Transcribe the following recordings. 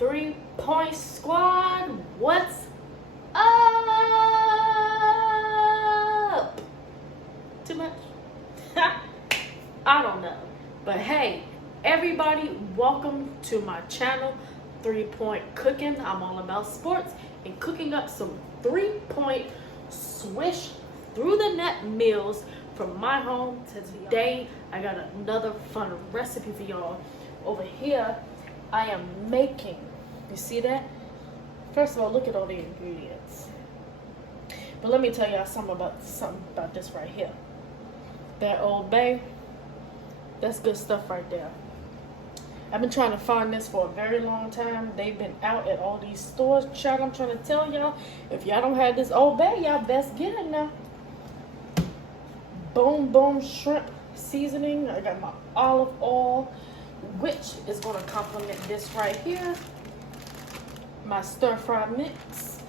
3-point squad, what's up? Too much? I don't know. But hey, everybody, welcome to my channel, 3-Point Cooking. I'm all about sports and cooking up some 3-point swish through the net meals from my home. Today, I got another fun recipe for y'all. Over here, I am making, you see that? First of all, look at all the ingredients. But let me tell y'all something about this right here. That Old Bay, that's good stuff right there. I've been trying to find this for a very long time. They've been out at all these stores. Child, I'm trying to tell y'all, if y'all don't have this Old Bay, y'all best get it now. Boom Boom shrimp seasoning. I got my olive oil, which is going to complement this right here. My stir fry mix.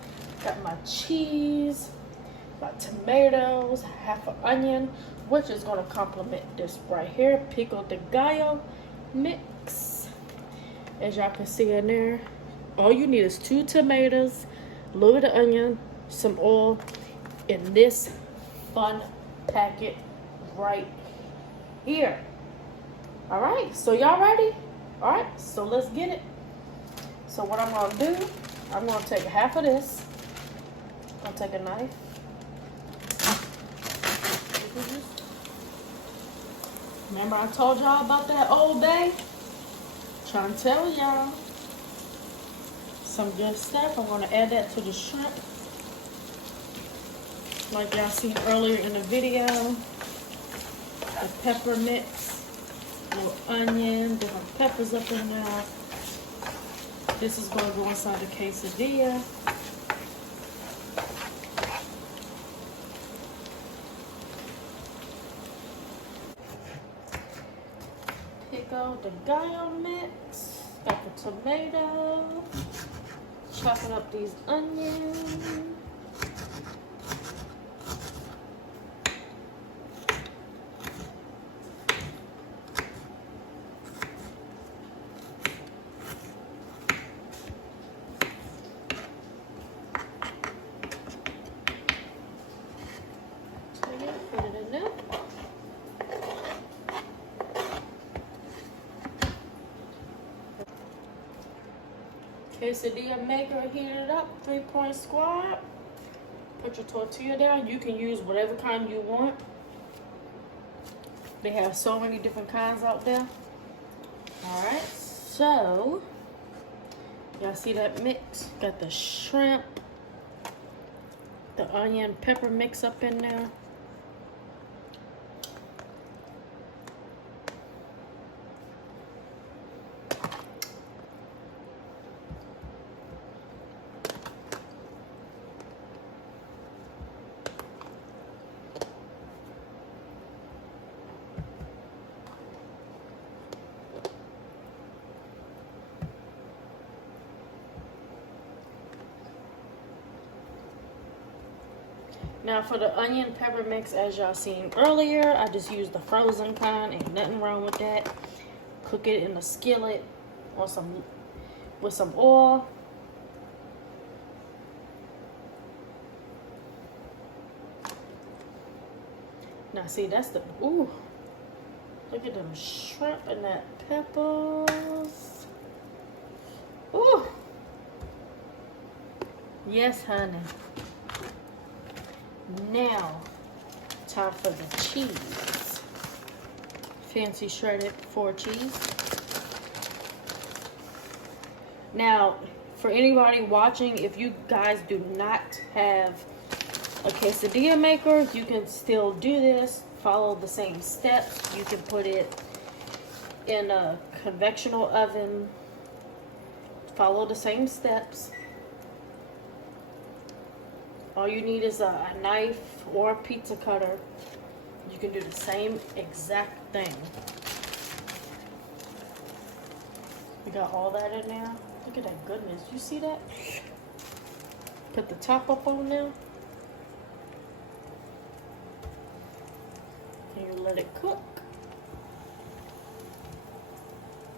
Got my cheese, my tomatoes, half an onion, which is going to complement this right here. Pico de gallo mix. As y'all can see in there, all you need is 2 tomatoes, a little bit of onion, some oil, in this fun packet right here. All right, so y'all ready? All right, so let's get it. So what I'm gonna do, I'm gonna take half of this. I'll take a knife. Remember I told y'all about that Old Bay? Trying to tell y'all some good stuff. I'm gonna add that to the shrimp. Like y'all seen earlier in the video. The pepper mix, little onion, different peppers up in there. This is gonna go inside the quesadilla. Pico de gallo mix. Got the tomato. Chopping up these onions. Put it in there. Quesadilla maker heated up, 3-point squad. Put your tortilla down. You can use whatever kind you want. They have so many different kinds out there. All right, so y'all see that mix? Got the shrimp, the onion pepper mix up in there. Now for the onion pepper mix, as y'all seen earlier, I just used the frozen kind. Ain't nothing wrong with that. Cook it in a skillet or with some oil. Now see, that's the, ooh, look at them shrimp and that peppers. Ooh. Yes, honey. Now, time for the cheese. Fancy shredded 4 cheese. Now, for anybody watching, if you guys do not have a quesadilla maker, you can still do this. Follow the same steps. You can put it in a convectional oven. Follow the same steps. All you need is a knife or a pizza cutter. You can do the same exact thing. We got all that in there. Look at that goodness. You see that? Put the top up on there. And you let it cook.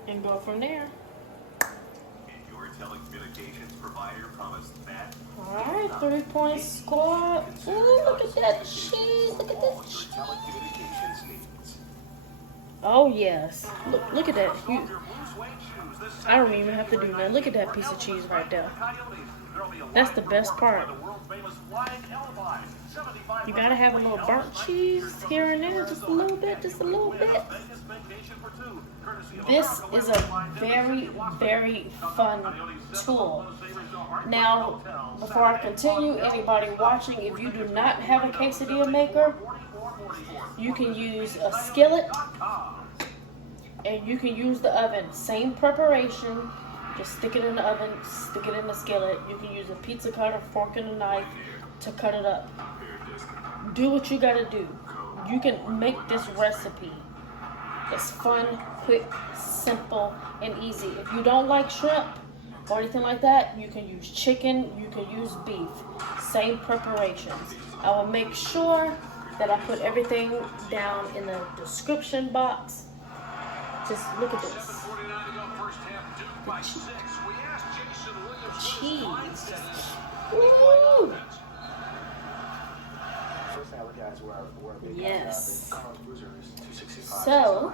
And go from there. Your Alright, 3-point squad. Ooh, look at that cheese. Look at that cheese. Oh, yes. Look at that. I don't even have to do that. Look at that piece of cheese right there. That's the best part. You gotta have a little burnt cheese here and there. Just a little bit. Just a little bit. This is a very, very fun tool. Now, before I continue, anybody watching, if you do not have a quesadilla maker, you can use a skillet and you can use the oven. Same preparation. Just stick it in the oven, stick it in the skillet. You can use a pizza cutter, fork, and a knife to cut it up. Do what you gotta do. You can make this recipe. It's fun, quick, simple, and easy. If you don't like shrimp or anything like that, you can use chicken, you can use beef. Same preparations. I will make sure that I put everything down in the description box. Just look at this. The cheese. Woo! Yes. So,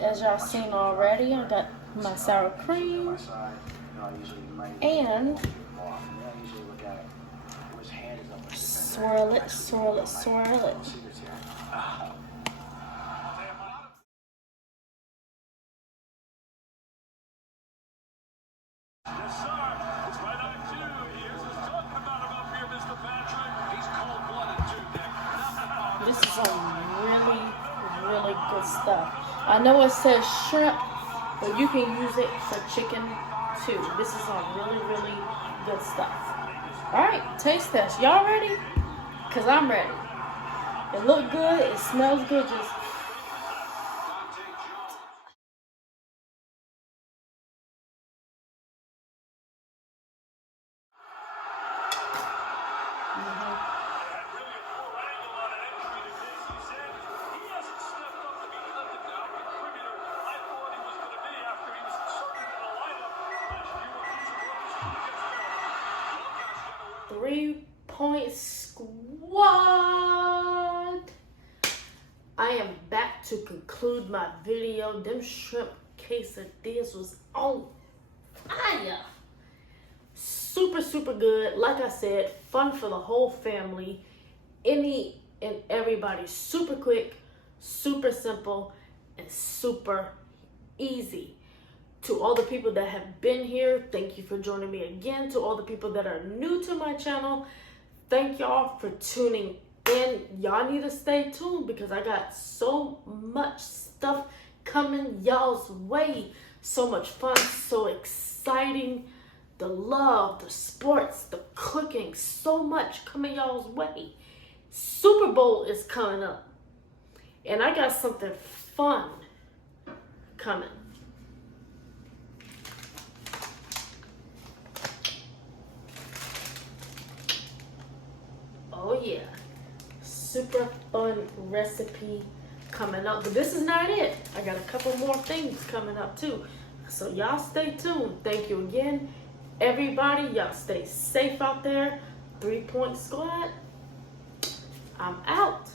as y'all seen already, I got my sour cream and swirl it, swirl it, swirl it. This is some really, really good stuff. I know it says shrimp, but you can use it for chicken too. This is some really, really good stuff. Alright, taste test. Y'all ready? Because I'm ready. It looks good. It smells good. Just Three-point squad. I am back to conclude my video. Them shrimp quesadillas was on fire. Super, super good. Like I said, fun for the whole family. Any and everybody. Super quick, super simple, and super easy. To all the people that have been here, thank you for joining me again. To all the people that are new to my channel, thank y'all for tuning in. Y'all need to stay tuned because I got so much stuff coming y'all's way. So much fun, so exciting. The love, the sports, the cooking, so much coming y'all's way. Super Bowl is coming up. And I got something fun coming. Oh yeah, super fun recipe coming up. But this is not it. I got a couple more things coming up too. So y'all stay tuned. Thank you again. Everybody, y'all stay safe out there. 3-point squad. I'm out.